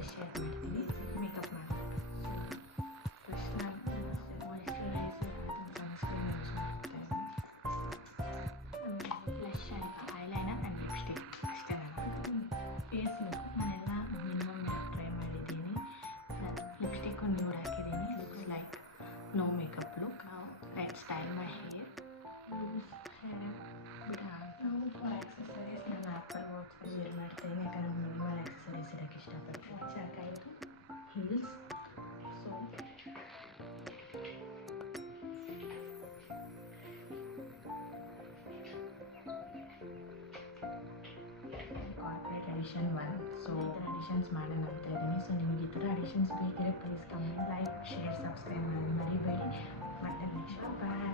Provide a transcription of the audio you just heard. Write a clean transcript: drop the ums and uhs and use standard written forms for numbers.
Blush share ಮಾಡ್ತೀನಿ makeup ಮಾಡೋದು. First ನಾನು ಮಾಯಿಶ್ಚರೈಸರ್ ಮತ್ತು ಸನ್ಸ್ಕ್ರೀನ್ ಯೂಸ್ ಮಾಡ್ತಾ ಇದ್ದೀನಿ. ಬ್ಲಷ್ ಆಯಿತು, ಐಲೈನರ್ ಆ್ಯಂಡ್ ಲಿಪ್ಸ್ಟಿಕ್ ಅಷ್ಟೇ. ನಾನು ಫೇಸ್ ಲುಕ್ ನಾನೆಲ್ಲ ಮಿನಿಮಮ್ ಟ್ರೈ ಮಾಡಿದ್ದೀನಿ. ನಾನು ಲಿಪ್ಸ್ಟಿಕ್ಕು ನ್ಯೂಡ್ ಹಾಕಿದ್ದೀನಿ. Looks like no makeup look. Let's style my hair. For accessories ನಾನು ಆ್ಯಪಲ್ ವಾಚ್ ವೇರ್ ಮಾಡ್ತೀನಿ, ಯಾಕಂದರೆ ಮಿನಿಮಲ್ ಆಕ್ಸೆಸರೀಸ್ ಇರೋಕ್ಕೆ ಇಷ್ಟಪಡ್ತೀನಿ. ಸಾಕಾಯಿತು. Heels. So corporate edition 1. So ಈ ಥರ ಅಡಿಷನ್ಸ್ ಮಾಡೋಣ ಅಂತ ಇದ್ದೀನಿ. ಸೊ ನಿಮಗೆ ಈ ಥರ ಅಡಿಷನ್ಸ್ ಬೇಕಿದ್ರೆ please comment, like, share, subscribe ಮಾಡಿ ಮರಿಬೇಡಿ. ಮತ್ತೆ ನೆಕ್ಸ್ಟ್ ಬಾಯ್.